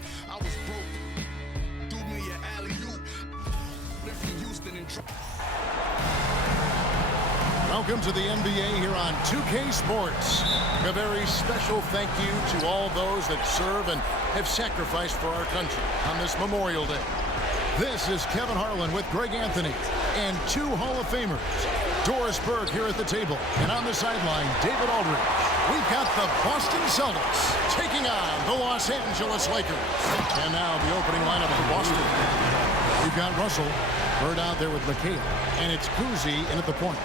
Celtics. I was broke. Threw me an alley-oop. Left from Houston and Welcome to the NBA here on 2K Sports. A very special thank you to all those that serve and have sacrificed for our country on this Memorial Day. This is Kevin Harlan with Greg Anthony and two Hall of Famers. Doris Burke here at the table, and on the sideline, David Aldridge. We've got the Boston Celtics taking on the Los Angeles Lakers. And now the opening lineup for Boston. We've got Russell, Bird out there with McHale, and it's Cousy in at the point.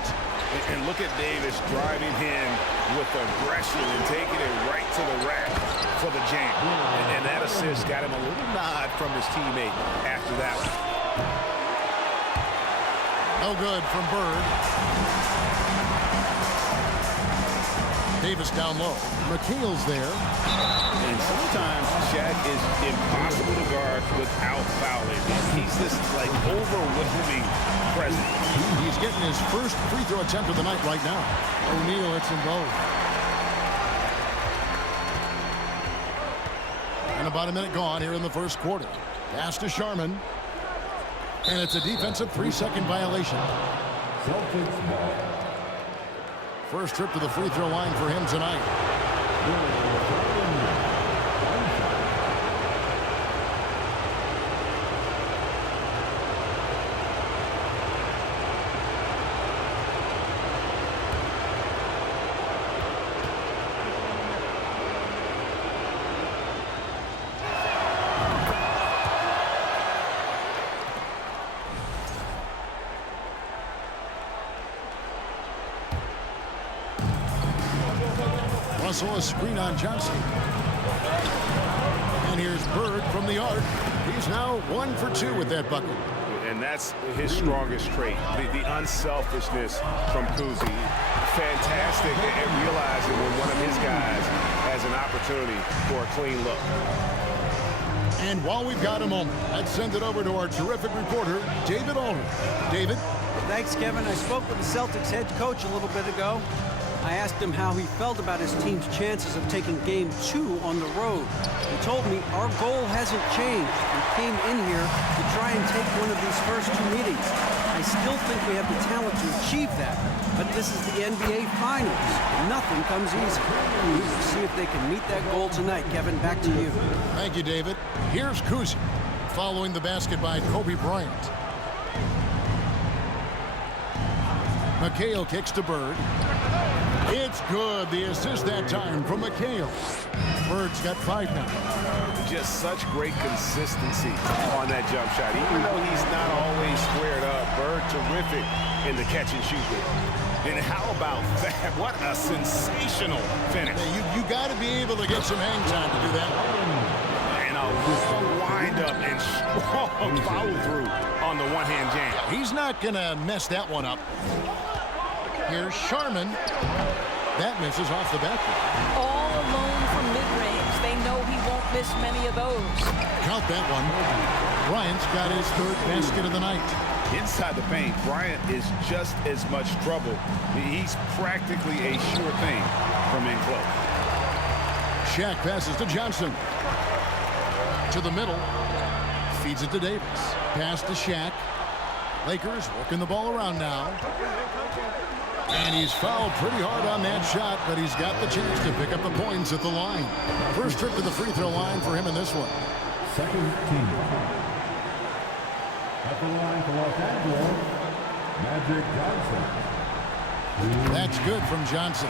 And look at Davis driving him with aggression and taking it right to the rack for the jam. And that assist got him a little nod from his teammate after that one. No good from Bird. Davis down low. McHale's there. And sometimes Shaq is impossible to guard without fouling. He's this, like, overwhelming presence. He's getting his first free throw attempt of the night right now. O'Neal hits them both. And about a minute gone here in the first quarter. Pass to Sharman. And it's a defensive 3-second violation. Celtics ball. First trip to the free throw line for him tonight. Russell, a screen on Johnson. And here's Bird from the arc. He's now 1 for 2 with that bucket. And that's his strongest trait, the unselfishness from Cousy. Fantastic at realizing when one of his guys has an opportunity for a clean look. And while we've got a moment, let's send it over to our terrific reporter, David Aldridge. David? Thanks, Kevin. I spoke with the Celtics head coach a little bit ago. I asked him how he felt about his team's chances of taking Game 2 on the road. He told me our goal hasn't changed. We came in here to try and take one of these first 2 meetings. I still think we have the talent to achieve that, but this is the NBA Finals. Nothing comes easy. We will see if they can meet that goal tonight. Kevin, back to you. Thank you, David. Here's Cousy, following the basket by Kobe Bryant. McHale kicks to Bird. It's good. The assist that time from McHale. Bird's got 5 now. Just such great consistency on that jump shot. Even though he's not always squared up, Bird terrific in the catch and shoot game. And how about that? What a sensational finish. You got to be able to get some hang time to do that. And a long wind-up and strong follow-through on the one-hand jam. He's not going to mess that one up. Here's Sharman. That misses off the back. All alone from mid-range. They know he won't miss many of those. Count that one. Bryant's got his 3rd basket of the night. Inside the paint, Bryant is just as much trouble. He's practically a sure thing from in close. Shaq passes to Johnson. To the middle. Feeds it to Davis. Pass to Shaq. Lakers working the ball around now. And he's fouled pretty hard on that shot, but he's got the chance to pick up the points at the line. First trip to the free throw line for him in this one. Second team. At the line for Los Angeles, Magic Johnson. That's good from Johnson.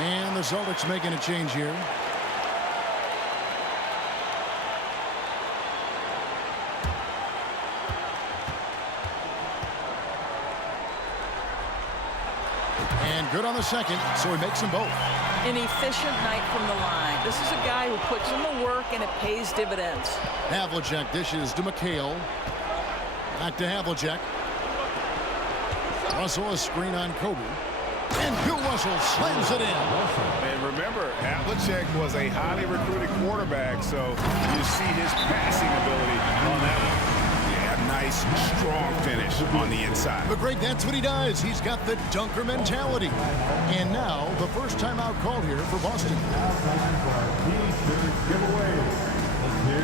And the Celtics making a change here. And good on the second, so he makes them both. An efficient night from the line. This is a guy who puts in the work and it pays dividends. Havlicek dishes to McHale. Back to Havlicek. Russell, a screen on Kobe. And Bill Russell slams it in. And remember, Havlicek was a highly recruited quarterback, so you see his passing ability on that one. Nice, strong finish on the inside. But Greg, that's what he does. He's got the dunker mentality. And now, the first timeout called here for Boston. Now time for our T-shirt giveaway. Let's hear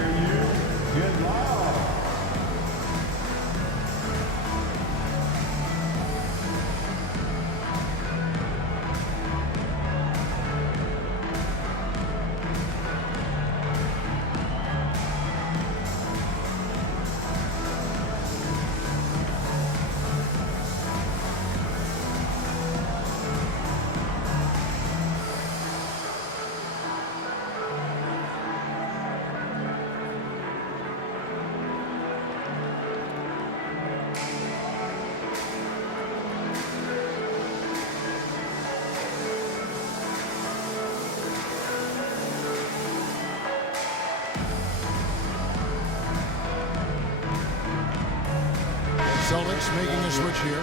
Celtics making a switch here.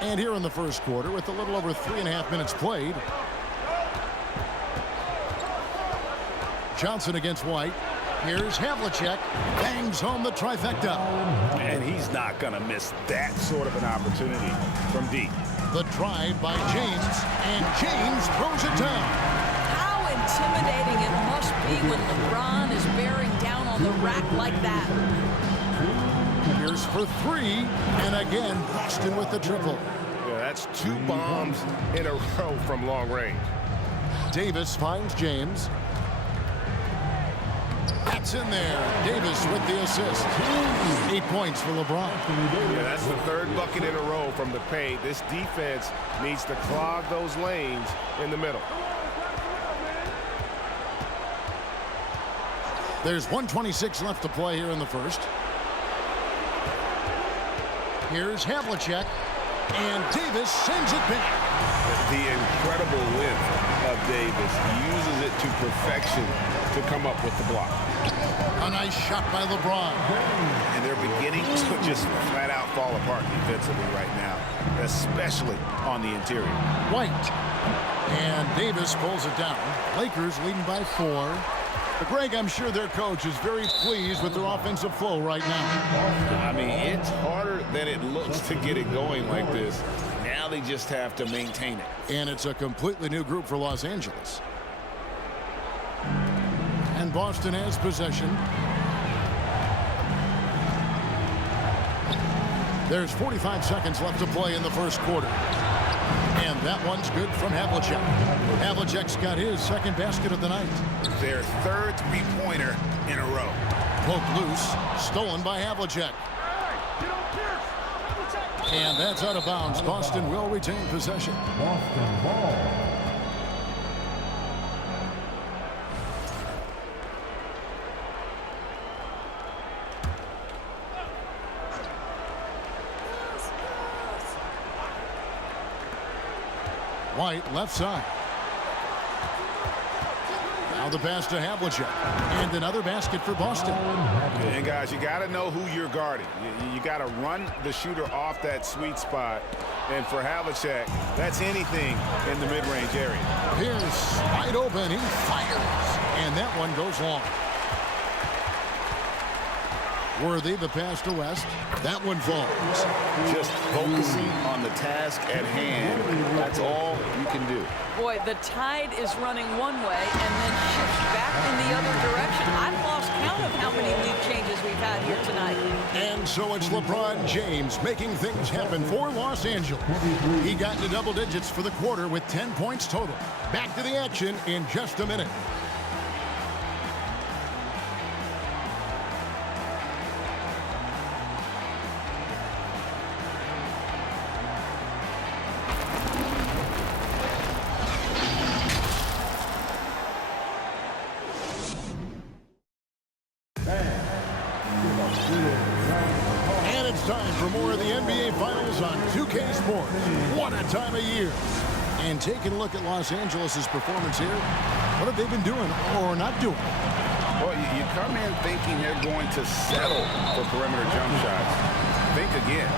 And here in the first quarter, with a little over 3.5 minutes played, Johnson against White. Here's Havlicek. Bangs home the trifecta. And he's not going to miss that sort of an opportunity from deep. The drive by James, and James throws it down. How intimidating it must be when LeBron is bearing down on the rack like that. Here's for three, and again, Boston with the triple. Yeah, that's 2 bombs in a row from long range. Davis finds James. That's in there. Davis with the assist. 8 points for LeBron. Yeah, that's the 3rd bucket in a row from the paint. This defense needs to clog those lanes in the middle. There's 1:26 left to play here in the first. Here's Havlicek, and Davis sends it back. The incredible width of Davis. He uses it to perfection to come up with the block. A nice shot by LeBron. And they're beginning to just flat out fall apart defensively right now, especially on the interior. White. And Davis pulls it down. Lakers leading by 4. But Greg, I'm sure their coach is very pleased with their offensive flow right now. I mean, it's harder than it looks to get it going like this. Now they just have to maintain it. And it's a completely new group for Los Angeles. And Boston has possession. There's 45 seconds left to play in the first quarter. And that one's good from Havlicek. Havlicek's got his 2nd basket of the night. Their 3rd three-pointer in a row. Poked loose, stolen by Havlicek. And that's out of bounds. Boston will retain possession. Boston ball. White left side. Now the pass to Havlicek. And another basket for Boston. And guys, you got to know who you're guarding. You got to run the shooter off that sweet spot. And for Havlicek, that's anything in the mid-range area. Pierce wide open. He fires. And that one goes long. Worthy, the pass to West. That one falls. Just focusing on the task at hand. That's all you can do. Boy, the tide is running one way and then shifts back in the other direction. I've lost count of how many lead changes we've had here tonight. And so it's LeBron James making things happen for Los Angeles. He got into double digits for the quarter with 10 points total. Back to the action in just a minute. And it's time for more of the NBA Finals on 2K Sports. What a time of year. And taking a look at Los Angeles' performance here, what have they been doing or not doing? Well, you come in thinking they're going to settle for perimeter jump shots. Think again.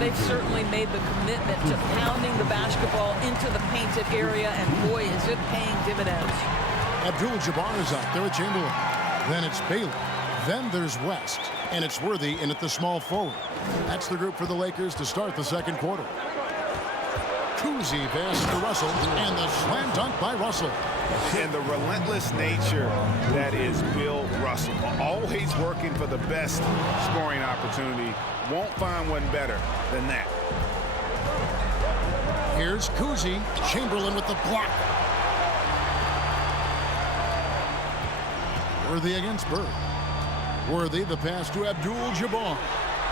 They've certainly made the commitment to pounding the basketball into the painted area, and boy, is it paying dividends. Abdul-Jabbar is out there at Chamberlain. Then it's Bailey. Then there's West. And it's Worthy in at the small forward. That's the group for the Lakers to start the second quarter. Cousy pass to Russell, and the slam dunk by Russell. And the relentless nature that is Bill Russell. Always working for the best scoring opportunity. Won't find one better than that. Here's Cousy. Chamberlain with the block. Worthy against Bird. Worthy, the pass to Abdul-Jabbar.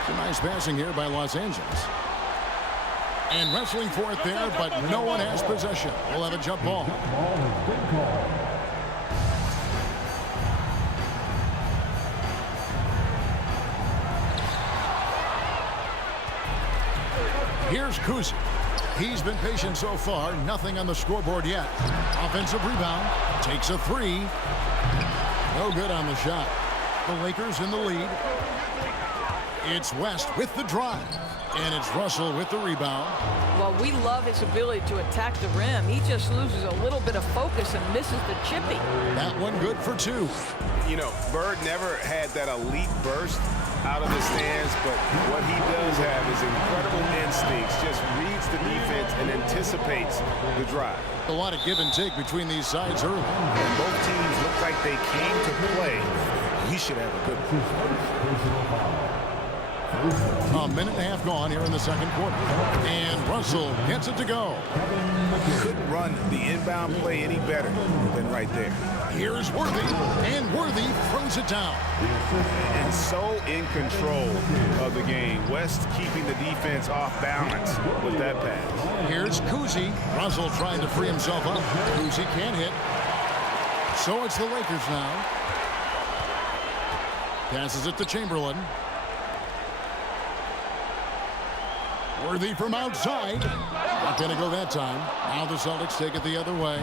Some nice passing here by Los Angeles. And wrestling for it there, but no one has possession. We'll have a jump ball. Ball has been called. Here's Cousy. He's been patient so far. Nothing on the scoreboard yet. Offensive rebound. Takes a three. No good on the shot. The Lakers in the lead. It's West with the drive. And it's Russell with the rebound. Well, we love his ability to attack the rim. He just loses a little bit of focus and misses the chippy. That one good for two. You know, Bird never had that elite burst out of the stands, but what he does have is incredible instincts, just reads the defense and anticipates the drive. A lot of give and take between these sides early. And both teams look like they came to play. He should have a good one. A minute and a half gone here in the second quarter. And Russell gets it to go. Couldn't run the inbound play any better than right there. Here's Worthy, and Worthy throws it down. And so in control of the game. West keeping the defense off balance with that pass. Here's Cousy. Russell trying to free himself up. Cousy can't hit. So it's the Lakers now. Passes it to Chamberlain. Worthy from outside. Not going to go that time. Now the Celtics take it the other way.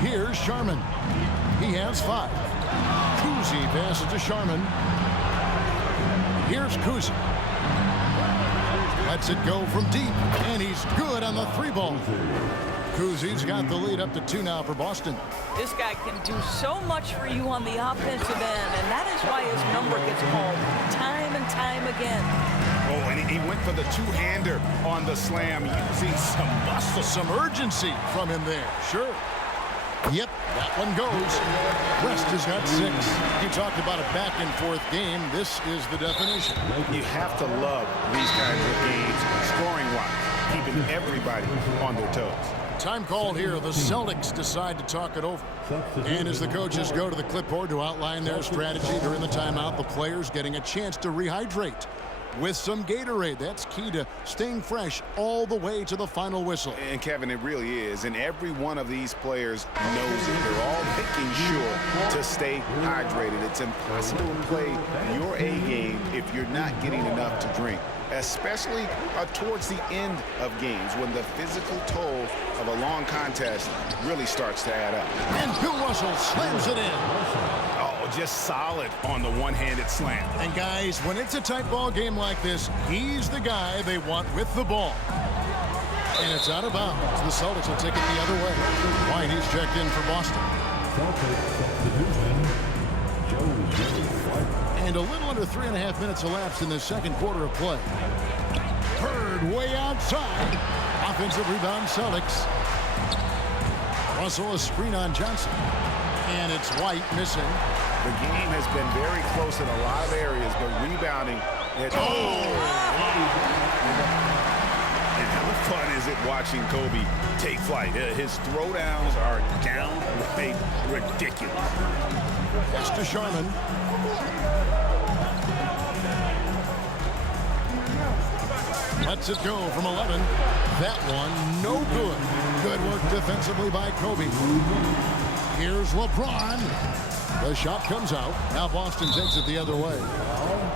Here's Sharman. He has 5. Cousy passes to Sharman. Here's Cousy. Lets it go from deep. And he's good on the 3-ball. Cousy's got the lead up to 2 now for Boston. This guy can do so much for you on the offensive end, and that is why his number gets called time and time again. Oh, and he went for the two-hander on the slam, using some muscle. Some urgency from him there. Sure. Yep, that one goes. West has got 6. You talked about a back-and-forth game. This is the definition. You have to love these kinds of games, scoring-wise, keeping everybody on their toes. Time called here. The Celtics decide to talk it over. And as the coaches go to the clipboard to outline their strategy during the timeout, the players getting a chance to rehydrate with some Gatorade. That's key to staying fresh all the way to the final whistle. And Kevin, it really is. And every one of these players knows it. They're all making sure to stay hydrated. It's impossible to play your A game if you're not getting enough to drink, especially towards the end of games when the physical toll of a long contest really starts to add up. And Bill Russell slams it in. Oh, just solid on the one-handed slam. And guys, when it's a tight ball game like this, he's the guy they want with the ball. And it's out of bounds. The Celtics will take it the other way. White, he's checked in for Boston. And a little under 3.5 minutes elapsed in the second quarter of play. Bird way outside. Offensive rebound, Celtics. Russell a screen on Johnson. And it's White missing. The game has been very close in a lot of areas, but rebounding. And how fun is it watching Kobe take flight? His throwdowns are downright ridiculous. Pass to Sharman. Lets it go from 11. That one, no good. Good work defensively by Kobe. Here's LeBron. The shot comes out. Now Boston takes it the other way.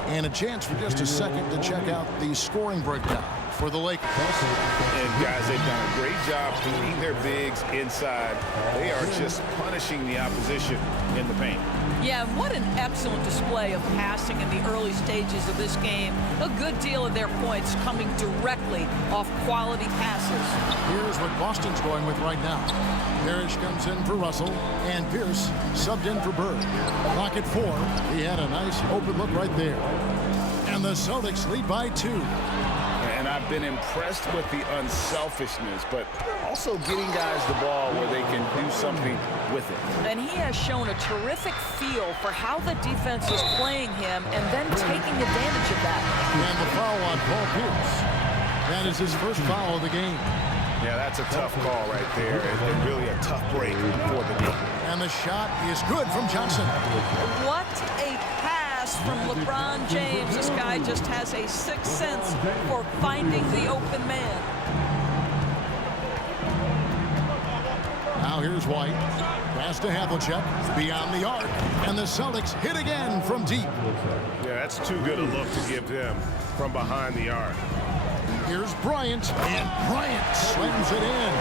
And a chance for just a second to check out the scoring breakdown for the Lakers. And guys, they've done a great job feeding their bigs inside. They are just punishing the opposition in the paint. Yeah, what an excellent display of passing in the early stages of this game. A good deal of their points coming directly off quality passes. Here's what Boston's going with right now. Parrish comes in for Russell, and Pierce subbed in for Bird. Clock at 4. He had a nice open look right there. And the Celtics lead by 2. been impressed with the unselfishness, but also getting guys the ball where they can do something with it. And he has shown a terrific feel for how the defense is playing him and then taking advantage of that. And the foul on Paul Pierce. That is his first foul of the game. Yeah, that's a tough call right there, and really a tough break for the game. And the shot is good from Johnson. What a pass from LeBron James. This guy just has a sixth sense for finding the open man. Now here's White. Pass to Havlicek. Beyond the arc. And the Celtics hit again from deep. Yeah, that's too good a look to give them from behind the arc. Here's Bryant. And Bryant slams it in.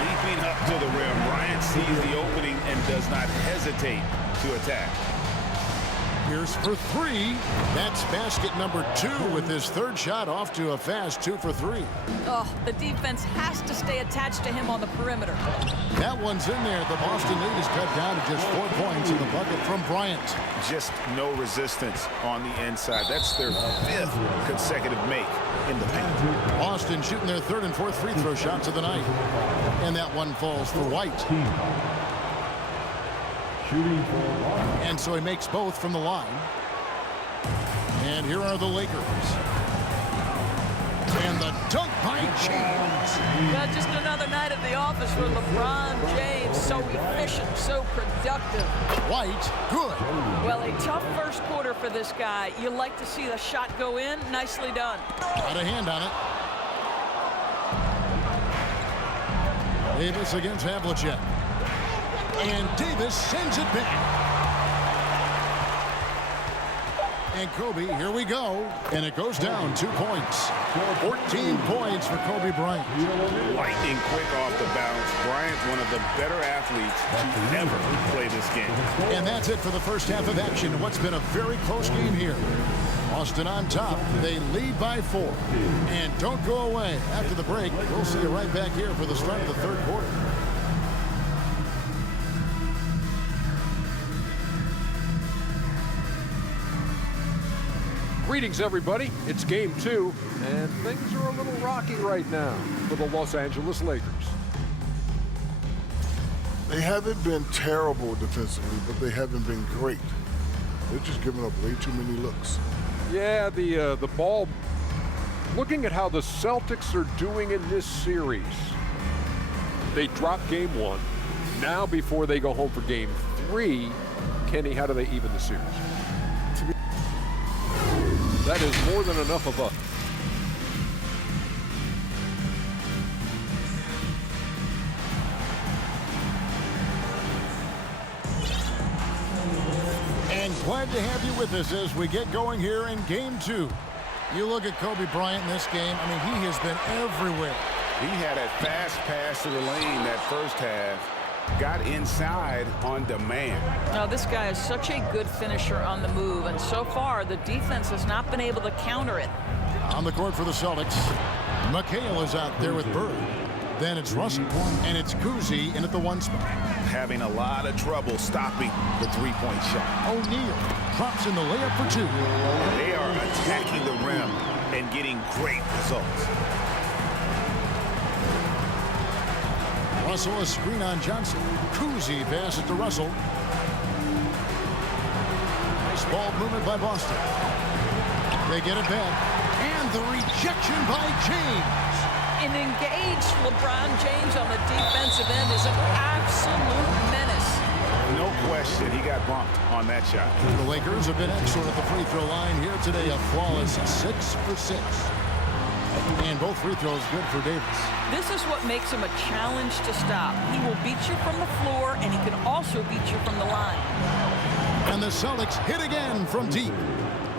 Leaping up to the rim, Bryant sees the opening and does not hesitate to attack. Pierce for three. That's basket number 2 with his third shot off to a fast 2 for 3. Oh, the defense has to stay attached to him on the perimeter. That one's in there. The Boston lead is cut down to just 4 points in the bucket from Bryant. Just no resistance on the inside. That's their 5th consecutive make in the paint. Boston shooting their 3rd and 4th free throw shots of the night. And that one falls for White. And so he makes both from the line. And here are the Lakers. And the dunk by James. Yeah, just another night at the office for LeBron James. So efficient, so productive. White, good. Well, a tough first quarter for this guy. You like to see the shot go in. Nicely done. Got a hand on it. Davis against Havlicek. And Davis sends it back. And Kobe, here we go. And it goes down 2 points. 14 points for Kobe Bryant. Lightning quick off the bounce. Bryant, one of the better athletes to ever play this game. And that's it for the first half of action. What's been a very close game here. Boston on top. They lead by 4. And don't go away. After the break, we'll see you right back here for the start of the third quarter. Greetings, everybody. It's game 2, and things are a little rocky right now for the Los Angeles Lakers. They haven't been terrible defensively, but they haven't been great. They're just giving up way too many looks. Yeah, the ball. Looking at how the Celtics are doing in this series, they dropped game 1. Now, before they go home for game 3, Kenny, how do they even the series? That is more than enough of a. And glad to have you with us as we get going here in game 2. You look at Kobe Bryant in this game. I mean, he has been everywhere. He had a fast pass to the lane that first half. Got inside on demand. Now, this guy is such a good finisher on the move, and so far the defense has not been able to counter it. On the court for the Celtics, McHale is out there with Bird. Then it's Russell, and it's Kuzi in at the 1 spot. Having a lot of trouble stopping the three-point shot. O'Neal drops in the layup for 2. They are attacking the rim and getting great results. Russell, a screen on Johnson. Kuzi passes to Russell. Nice ball movement by Boston. They get it back. And the rejection by James. An engaged LeBron James on the defensive end is an absolute menace. No question, he got bumped on that shot. The Lakers have been excellent at the free throw line here today. A flawless 6 for 6. And both free throws good for Davis. This is what makes him a challenge to stop. He will beat you from the floor, and he can also beat you from the line. And the Celtics hit again from deep.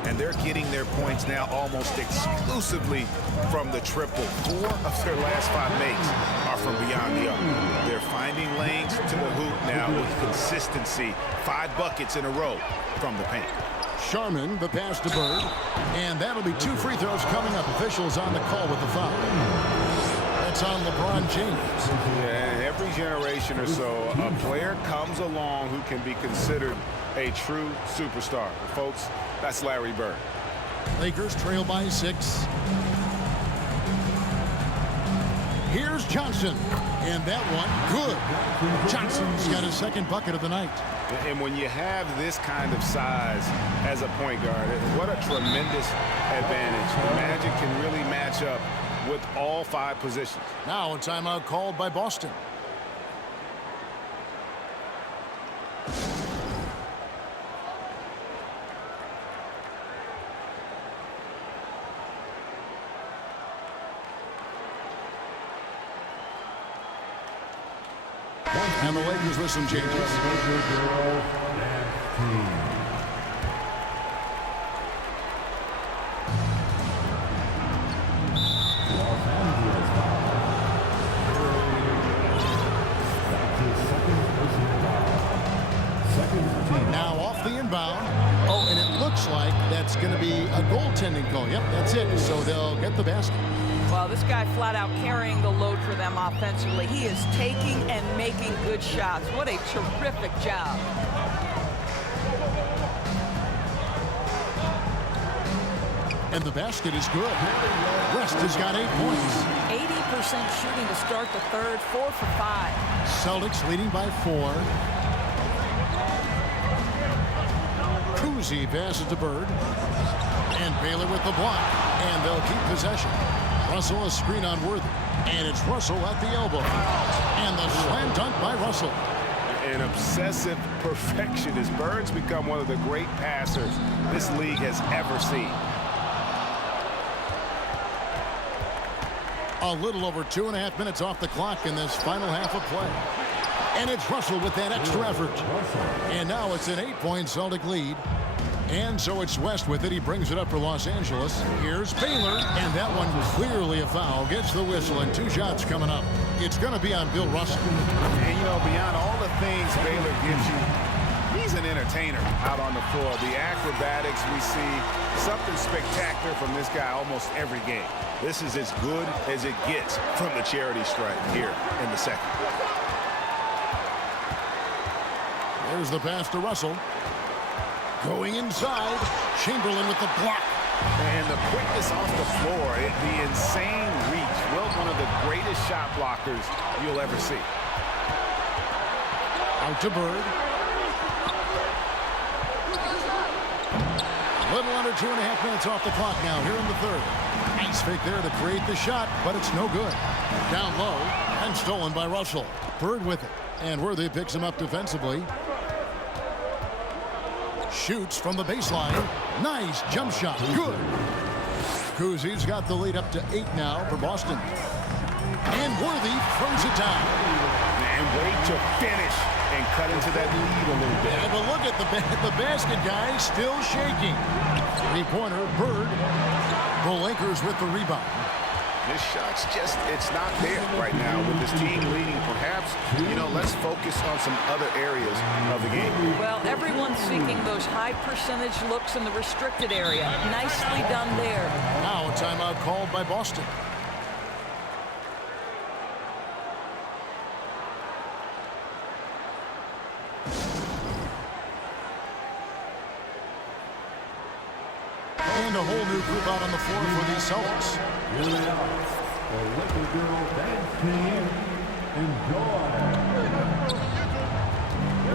And they're getting their points now almost exclusively from the triple. 4 of their last 5 makes are from beyond the arc. They're finding lanes to the hoop now with consistency. 5 buckets in a row from the paint. Sharman, the pass to Bird. And that'll be 2 free throws coming up. Officials on the call with the foul. That's on LeBron James. Yeah, every generation or so, a player comes along who can be considered a true superstar. Folks, that's Larry Bird. Lakers trail by 6. Here's Johnson. And that one, good. Johnson's got his second bucket of the night. And when you have this kind of size as a point guard, what a tremendous advantage. The Magic can really match up with all 5 positions. Now a timeout called by Boston. And the Lakers with some changes. Now off the inbound. Oh, and it looks like that's going to be a goaltending call. Yep, that's it. So they'll get the basket. Well, this guy flat out carrying the load for them offensively. He is taking and making good shots. What a terrific job. And the basket is good. West has got 8 points. 80% shooting to start the third, 4 for 5. Celtics leading by 4. Kuzi passes to Bird. And Baylor with the block. And they'll keep possession. Russell a screen on Worthy. And it's Russell at the elbow. And the slam dunk by Russell. An obsessive perfectionist. Bird's become one of the great passers this league has ever seen. A little over 2.5 minutes off the clock in this final half of play. And it's Russell with that extra effort. And now it's an 8-point Celtic lead. And so it's West with it. He brings it up for Los Angeles. Here's Baylor. And that one clearly a foul. Gets the whistle and 2 shots coming up. It's going to be on Bill Russell. And, you know, beyond all the things Baylor gives you, he's an entertainer out on the floor. The acrobatics we see, something spectacular from this guy almost every game. This is as good as it gets from the charity stripe here in the second. There's the pass to Russell. Going inside. Chamberlain with the block. And the quickness off the floor, the insane reach. Well, one of the greatest shot blockers you'll ever see. Out to Bird. A little under 2.5 minutes off the clock now here in the third. Nice fake there to create the shot, but it's no good. Down low and stolen by Russell. Bird with it. And Worthy picks him up defensively. Shoots from the baseline. Nice jump shot. Good. Kuzi's got the lead up to 8 now for Boston. And Worthy throws it down. And wait to finish and cut into that lead a little bit. Yeah, but look at the basket guy still shaking. 3-pointer, Bird. The Lakers with the rebound. This shot's just, it's not there right now with this team leading. Perhaps, you know, let's focus on some other areas of the game. Well, everyone's seeking those high percentage looks in the restricted area. Nicely done there. Now a timeout called by Boston. And a whole new group out on the floor for the Celtics. Here they are, the Laker Girl Dance Team. Enjoy.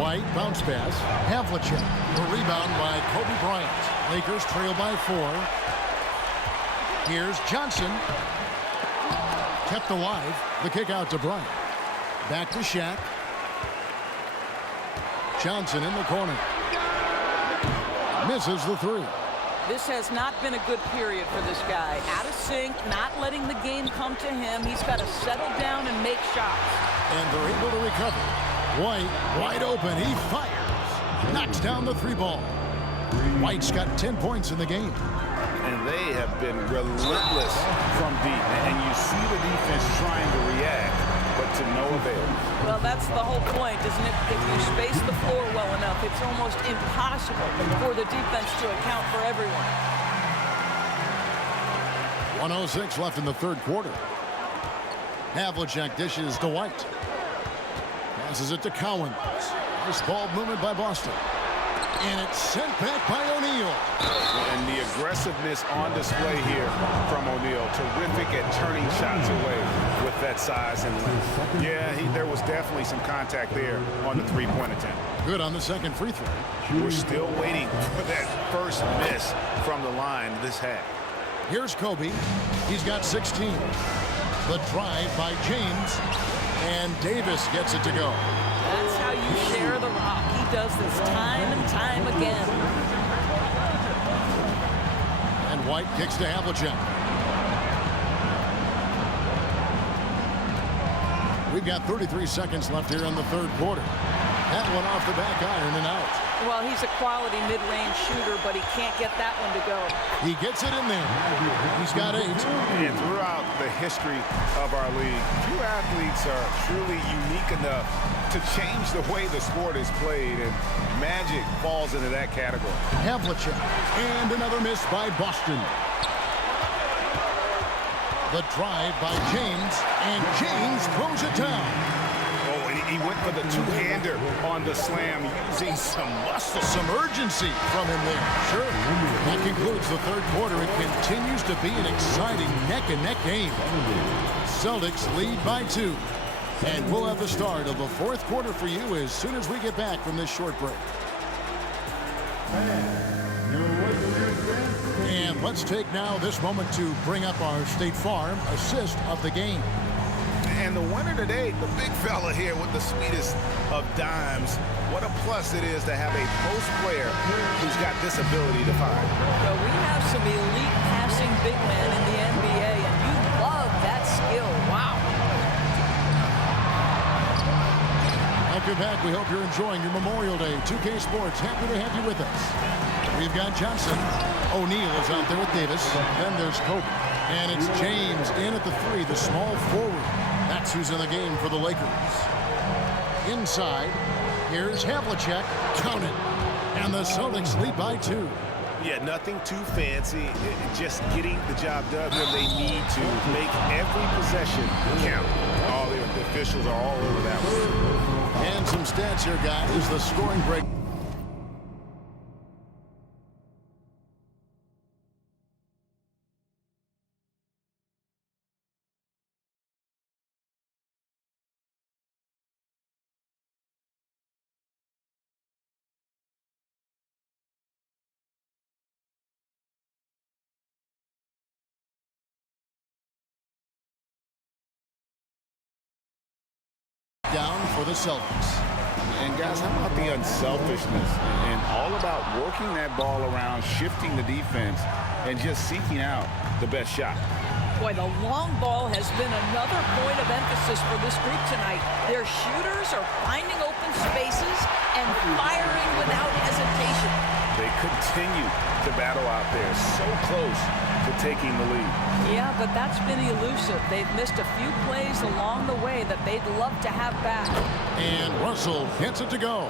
White bounce pass. Havlicek. The rebound by Kobe Bryant. Lakers trail by 4. Here's Johnson. Kept alive. The kick out to Bryant. Back to Shaq. Johnson in the corner. Misses the 3. This has not been a good period for this guy. Out of sync, not letting the game come to him. He's got to settle down and make shots. And they're able to recover. White, wide open. He fires. Knocks down the 3 ball. White's got 10 points in the game. And they have been relentless from deep. And you see the defense trying to react, but to no avail. Well, that's the whole point, isn't it? If you space the floor well enough, it's almost impossible for the defense to account for everyone. 1:06 left in the third quarter. Havlicek dishes to White. Passes it to Cowan. Nice ball movement by Boston. And it's sent back by O'Neal. And the aggressiveness on display here from O'Neal. Terrific at turning shots away with that size and length. Yeah, there was definitely some contact there on the three-point attempt. Good on the second free throw. We're still waiting for that first miss from the line this half. Here's Kobe. He's got 16. The drive by James. And Davis gets it to go. That's how you share the rock. He does this time and time again. And White kicks to Havlicek. We've got 33 seconds left here in the third quarter. That one off the back iron and out. Well, he's a quality mid-range shooter, but he can't get that one to go. He gets it in there. He's got 8. And throughout the history of our league, few athletes are truly unique enough to change the way the sport is played, and Magic falls into that category. Havlicek. And another miss by Boston. The drive by James, and James throws it down. Oh, and he went for the two-hander on the slam, using some muscle. Some urgency from him there. Sure. That concludes the third quarter. It continues to be an exciting neck-and-neck game. Celtics lead by 2. And we'll have the start of the fourth quarter for you as soon as we get back from this short break. And let's take now this moment to bring up our State Farm assist of the game. And the winner today, the big fella here with the sweetest of dimes. What a plus it is to have a post player who's got this ability to find. Well, we have some elite passing big men in the NBA, and you love that skill. Wow. Welcome back. We hope you're enjoying your Memorial Day. 2K Sports, happy to have you with us. We've got Johnson. O'Neal is out there with Davis. Then there's Kobe. And it's James in at the 3, the small forward. That's who's in the game for the Lakers. Inside, here's Havlicek. Count it. And the Celtics lead by 2. Yeah, nothing too fancy. Just getting the job done when they need to. Make every possession count. All the officials are all over that one. And some stats here, guys. The scoring break. Down for the Celtics. And guys, how about the unselfishness and all about working that ball around, shifting the defense, and just seeking out the best shot. Boy, the long ball has been another point of emphasis for this group tonight. Their shooters are finding open spaces and firing without hesitation. They continue to battle out there, so close to taking the lead. Yeah, but that's been elusive. They've missed a few plays along the way that they'd love to have back. And Russell gets it to go.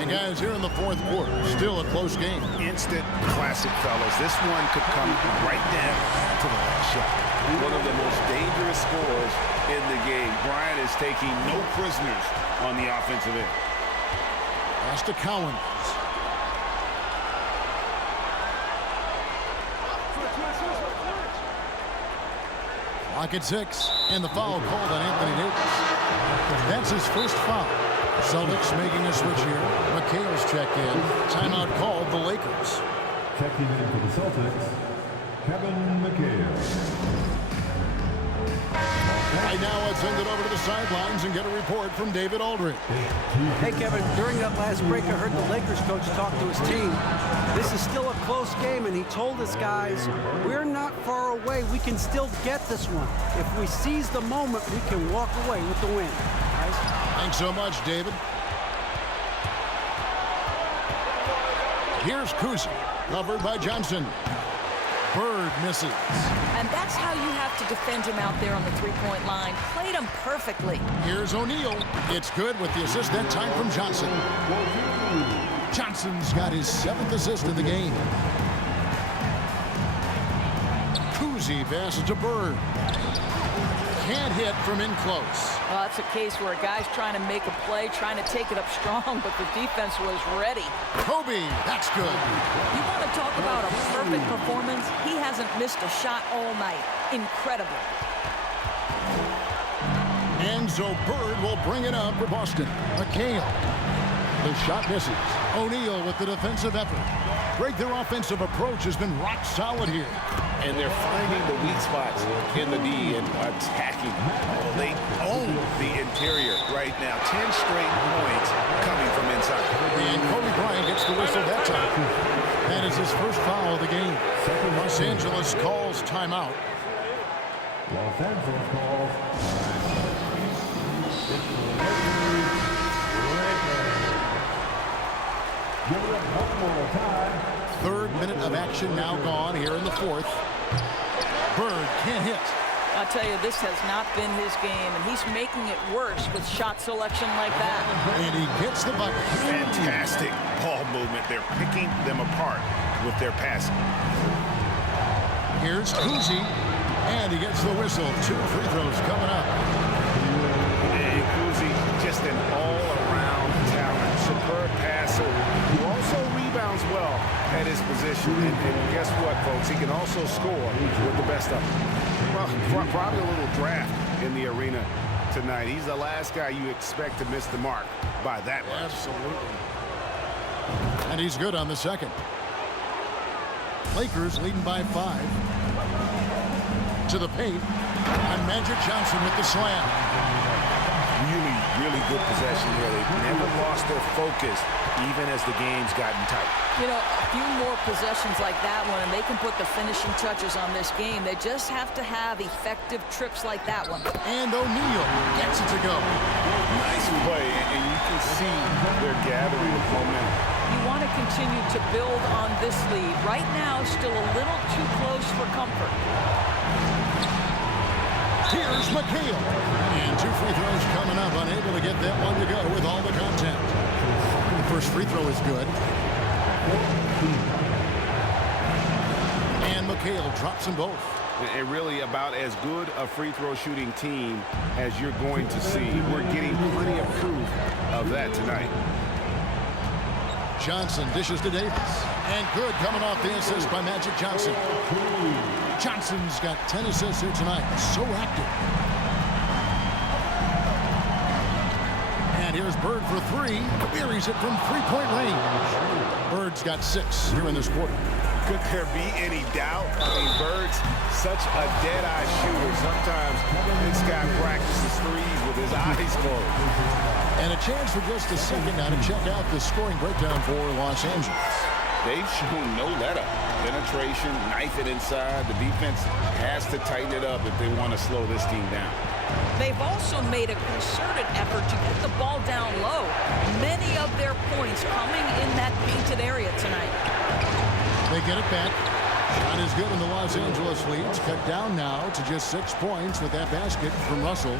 And guys, here in the fourth quarter, still a close game. Instant classic, fellas. This one could come right down to the last shot. One of the most dangerous scores in the game. Bryant is taking no prisoners on the offensive end. Pass to Cowan. Clock at 6, and the foul called on Anthony Davis. That's his first foul. Celtics making a switch here. McHale's checked in. Timeout called the Lakers. Checking in for the Celtics, Kevin McHale. Right now, let's send it over to the sidelines and get a report from David Aldridge. Hey, Kevin, during that last break, I heard the Lakers coach talk to his team. This is still a close game, and he told us guys, we're not far away. We can still get this one. If we seize the moment, we can walk away with the win. Guys? Thanks so much, David. Here's Kuzi, covered by Johnson. Bird misses. And that's how you have to defend him out there on the three-point line. Played him perfectly. Here's O'Neal. It's good with the assist that time from Johnson. Johnson's got his 7th assist of the game. Kuzi passes to Bird. Can't hit from in close. Well, that's a case where a guy's trying to make a play, trying to take it up strong, but the defense was ready. Kobe, that's good. You want to talk about a perfect performance? He hasn't missed a shot all night. Incredible. And so Bird will bring it up for Boston. McHale. The shot misses. O'Neal with the defensive effort. Greg, their offensive approach has been rock solid here. And they're finding the weak spots in the D and attacking. Well, they own the interior right now. 10 straight points coming from inside. And Kobe Bryant gets the whistle that time. That is his first foul of the game. Los Angeles calls timeout. Los Angeles calls. Give it one more time. Third minute of action now gone here in the fourth. Bird can't hit. I'll tell you, this has not been his game, and he's making it worse with shot selection like that. And he gets the bucket. Fantastic ball movement. They're picking them apart with their passing. Here's Kuzi, and he gets the whistle. 2 free throws coming up. And Kuzi, just an all-around talent, superb passer, who also rebounds well at his position. And guess what, folks? He can also score with the best of them. Well, probably a little draft in the arena tonight. He's the last guy you expect to miss the mark by that much. Absolutely. And he's good on the second. Lakers leading by 5. To the paint. And Magic Johnson with the slam. Really good possession here. They've never lost their focus, even as the game's gotten tight. You know, a few more possessions like that one, and they can put the finishing touches on this game. They just have to have effective trips like that one. And O'Neal gets it to go. Nice play, and you can see they're gathering momentum. You want to continue to build on this lead. Right now, still a little too close for comfort. Here's McHale. And 2 free throws coming up. Unable to get that one to go with all the contact. The first free throw is good. And McHale drops them both. And really about as good a free throw shooting team as you're going to see. We're getting plenty of proof of that tonight. Johnson dishes to Davis. And good coming off the assist by Magic Johnson. Johnson's got 10 assists here tonight. So active. And here's Bird for 3. Buries it from 3-point range. Bird's got 6 here in this quarter. Could there be any doubt? I mean, Bird's such a dead-eye shooter. Sometimes this guy practices threes with his eyes closed. And a chance for just a second now to check out the scoring breakdown for Los Angeles. They've shown no let-up. Penetration, knife it inside. The defense has to tighten it up if they want to slow this team down. They've also made a concerted effort to get the ball down low. Many of their points coming in that painted area tonight. They get it back. Shot is good in the Los Angeles leads. Cut down now to just 6 points with that basket from Russell.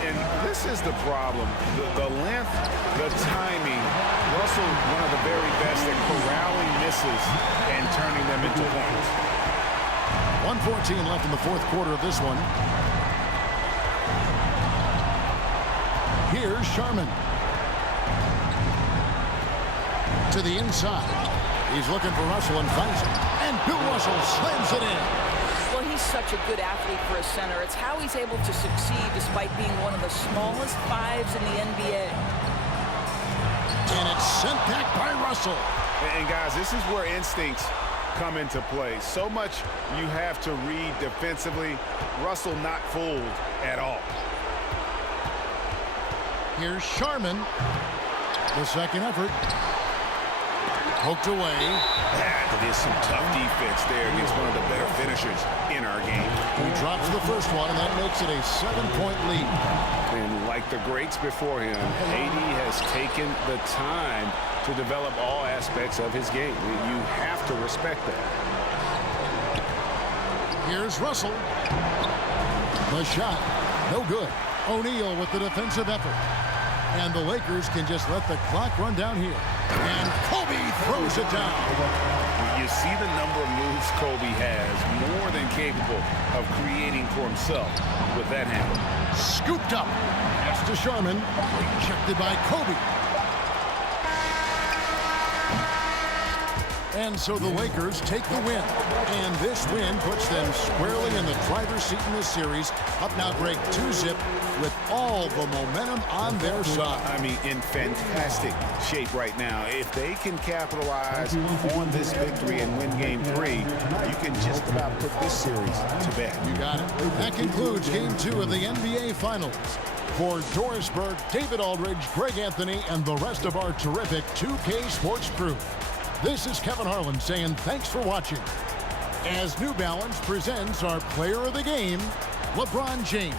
And this is the problem. The length, the timing. Russell, one of the very best at corralling misses and turning them into points. 1:14 left in the fourth quarter of this one. Here's Sharman. To the inside. He's looking for Russell and finds him. And Bill Russell slams it in. Well, he's such a good athlete for a center. It's how he's able to succeed despite being one of the smallest 5s in the NBA. And it's sent back by Russell. And guys, this is where instincts come into play. So much you have to read defensively. Russell not fooled at all. Here's Sharman. The second effort. Poked away. That is some tough defense there against one of the better finishers in our game. He drops the first one, and that makes it a 7-point lead. And like the greats before him, AD has taken the time to develop all aspects of his game. You have to respect that. Here's Russell. The shot. No good. O'Neal with the defensive effort. And the Lakers can just let the clock run down here. And Kobe throws it down. You see the number of moves Kobe has, more than capable of creating for himself with that handle. Scooped up. Pass to Sharman. Rejected by Kobe. And And so the Lakers take the win. And this win puts them squarely in the driver's seat in this series. Up now break 2-zip with all the momentum on their side. I mean, in fantastic shape right now. If they can capitalize on this victory and win game 3, you can just about put this series to bed. You got it. That concludes game 2 of the NBA Finals. For Doris Burke, David Aldridge, Greg Anthony, and the rest of our terrific 2K Sports crew, this is Kevin Harlan saying thanks for watching as New Balance presents our player of the game, LeBron James.